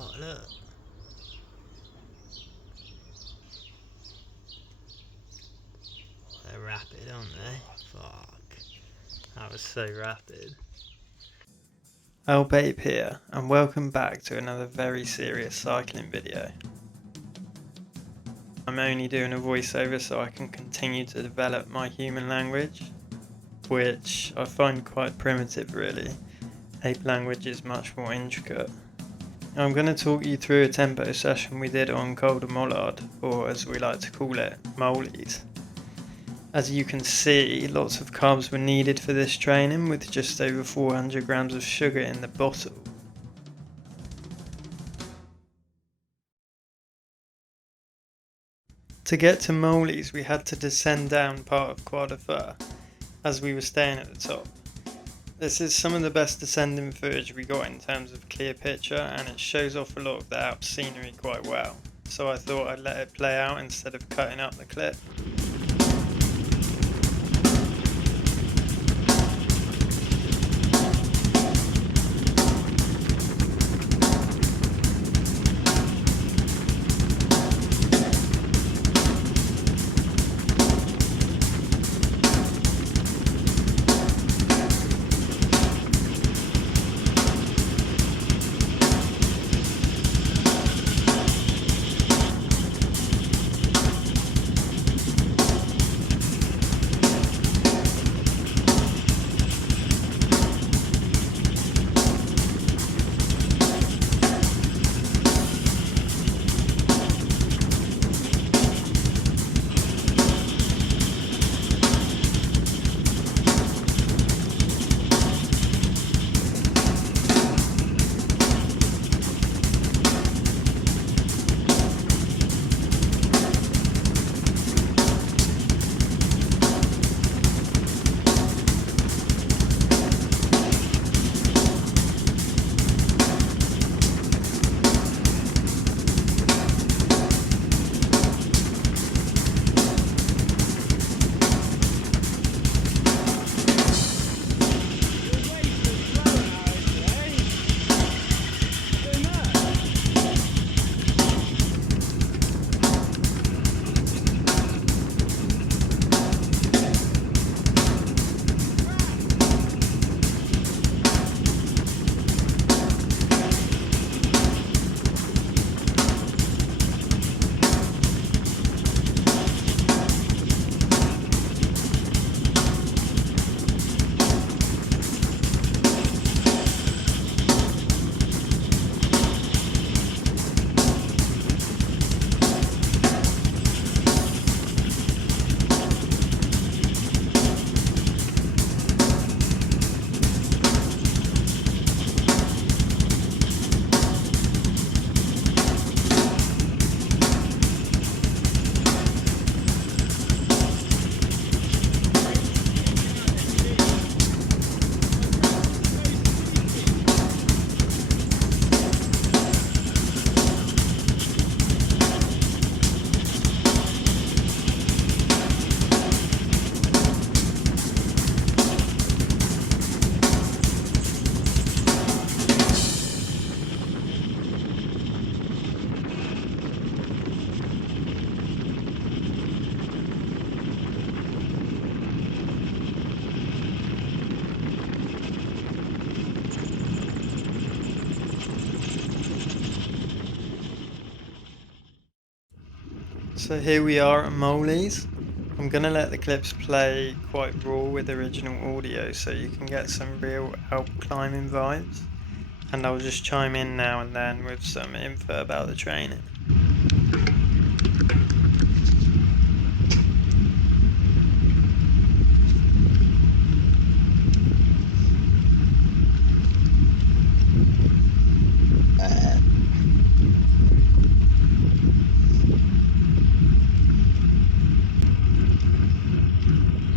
Oh, look. They're rapid, aren't they? Fuck. That was so rapid. Alpe Ape here, and welcome back to another very serious cycling video. I'm only doing a voiceover so I can continue to develop my human language, which I find quite primitive really. Ape language is much more intricate. I'm going to talk you through a tempo session we did on Col Du Mollard, or as we like to call it, Mollies. As you can see, lots of carbs were needed for this training with just over 400 grams of sugar in the bottle. To get to Mollies we had to descend down part of Croix de Fer, as we were staying at the top. This is some of the best descending footage we got in terms of clear picture, and it shows off a lot of the Alps scenery quite well, so I thought I'd let it play out instead of cutting up the clip. So here we are at Mollies. I'm going to let the clips play quite raw with original audio so you can get some real Alp climbing vibes, and I'll just chime in now and then with some info about the training.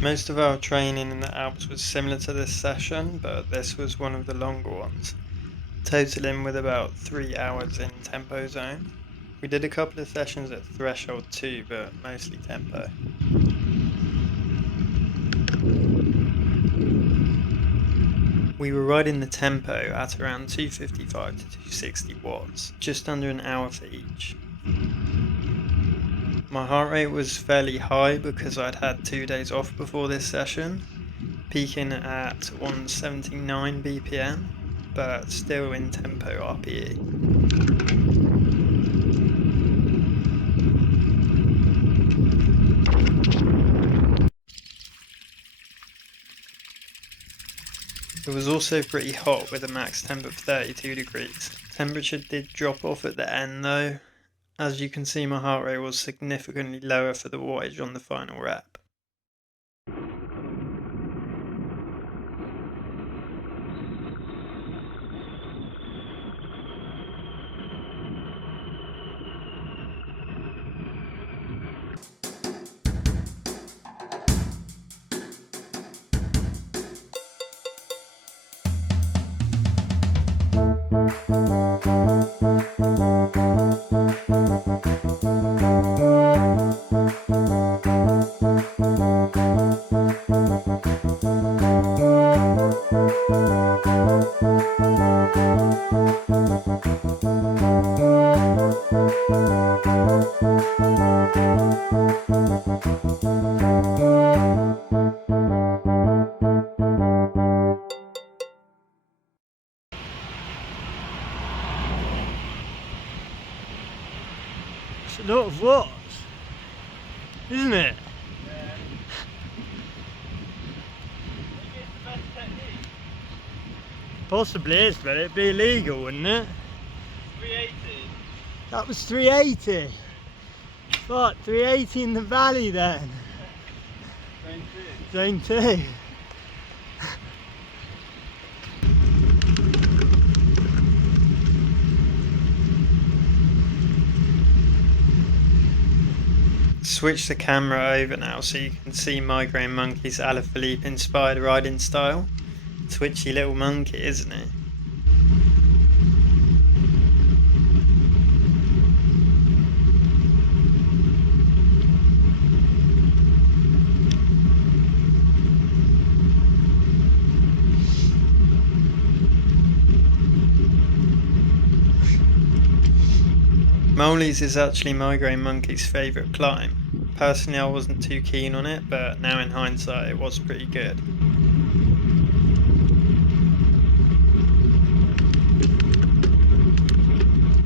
Most of our training in the Alps was similar to this session, but this was one of the longer ones, totaling with about 3 hours in tempo zone. We did a couple of sessions at threshold too, but mostly tempo. We were riding the tempo at around 255 to 260 watts, just under an hour for each. My heart rate was fairly high because I'd had 2 days off before this session, peaking at 179 BPM, but still in tempo RPE. It was also pretty hot with a max temp of 32 degrees. Temperature did drop off at the end though. As you can see, my heart rate was significantly lower for the wattage on the final rep. It's a lot of watts, isn't it? Yeah. It's the best technique. Possibly is, but it'd be illegal, wouldn't it? 380. That was 380. What, 380 in the valley then? Zone 2. Zone 2. Switch the camera over now so you can see Migraine Monkey's Alaphilippe inspired riding style. Twitchy little monkey, isn't he? Molly's is actually Migraine Monkey's favourite climb. Personally, I wasn't too keen on it, but now in hindsight it was pretty good.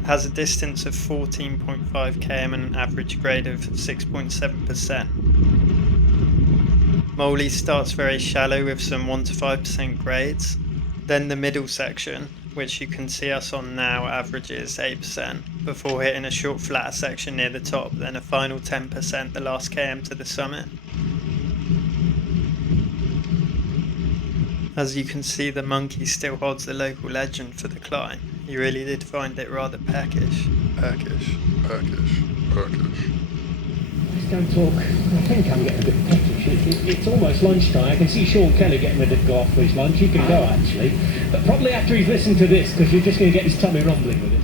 It has a distance of 14.5 km and an average grade of 6.7%. Molly starts very shallow with some 1 to 5% grades. Then the middle section, which you can see us on now, averages 8%, before hitting a short flatter section near the top, then a final 10% the last km to the summit. As you can see, the monkey still holds the local legend for the climb. He really did find it rather peckish. Peckish. Just don't talk. I think I'm getting a bit peckish. It's almost lunchtime. I can see Sean Kelly getting ready to go off for his lunch. He can go, actually. But probably after he's listened to this, because you're just going to get his tummy rumbling with us.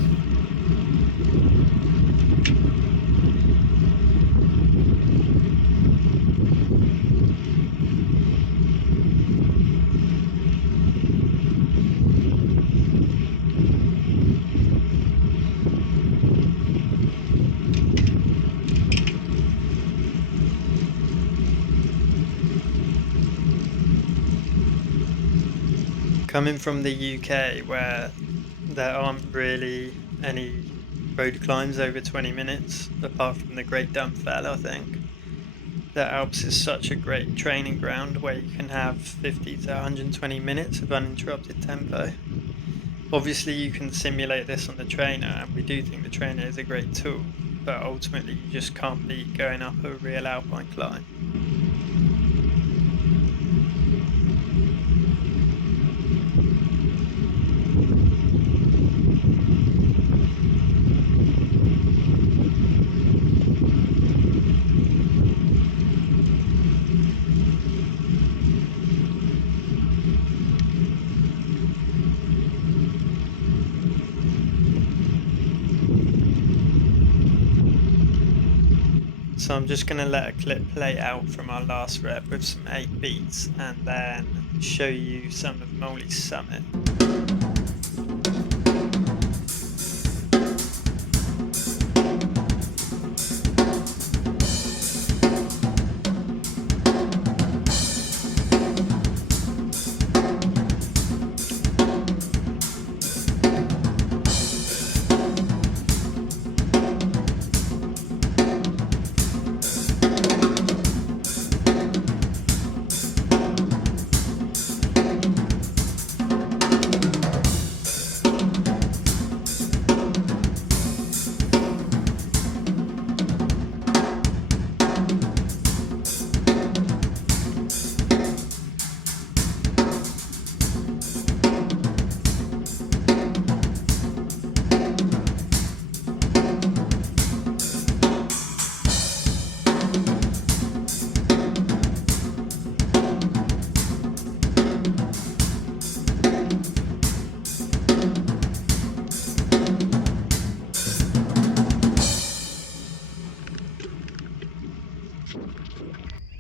Coming from the UK, where there aren't really any road climbs over 20 minutes, apart from the Great Dumpfell, I think, the Alps is such a great training ground where you can have 50 to 120 minutes of uninterrupted tempo. Obviously you can simulate this on the trainer, and we do think the trainer is a great tool, but ultimately you just can't beat going up a real alpine climb. So I'm just going to let a clip play out from our last rep with some 8 beats, and then show you some of Moly's summit.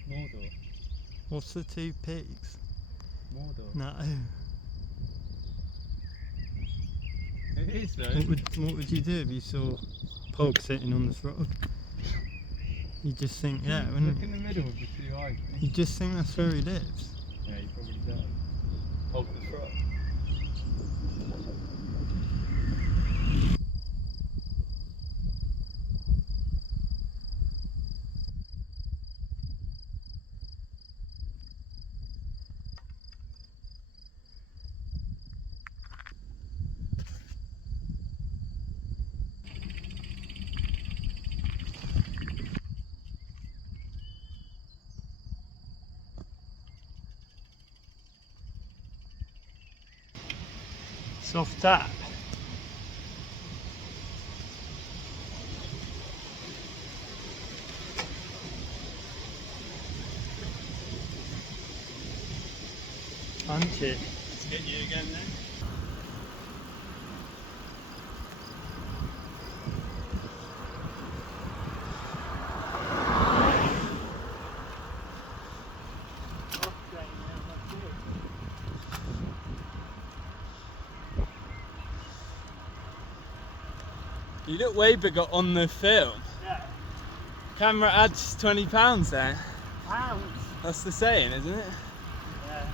Mordor. What's the two pigs? Mordor. No. It is though. What would you do if you saw Pog sitting on the throttle? You'd just think, yeah, wouldn't Look in you? the middle of the two eyes. You'd just think that's where he lives. Yeah, he probably does. Hold the throttle. Soft tap. Punch it. Let's get you again then. You look way bigger on the film. Yeah. Camera adds £20 there. Pounds. That's the saying, isn't it? Yeah.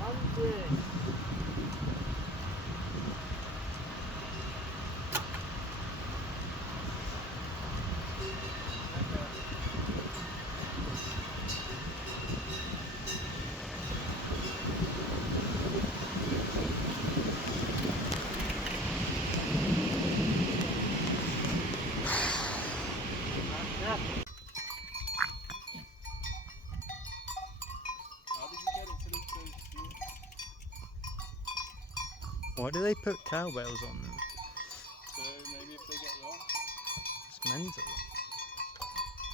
Punch it. How did you get it to look so small? Why do they put cowbells on them? So maybe if they get lost. It's mental.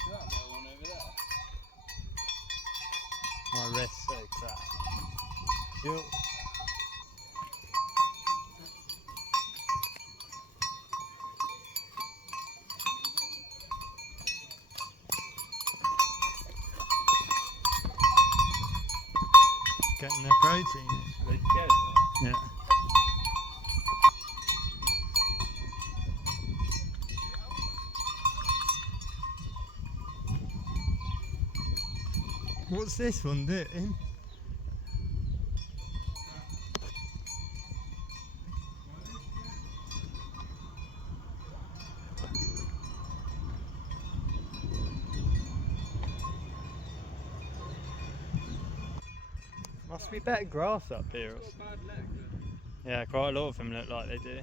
Look at that little one over there. My wrist's so crap. Sure. Getting their protein. They get it. Yeah. What's this one doing? Must be better grass up here. Got a bad leg. Yeah, quite a lot of them look like they do.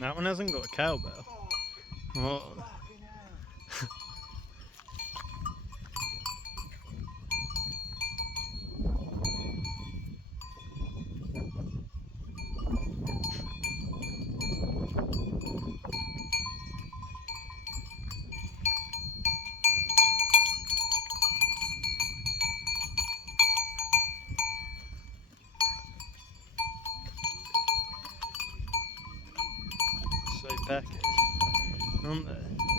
That one hasn't got a cowbell. What? package, aren't they?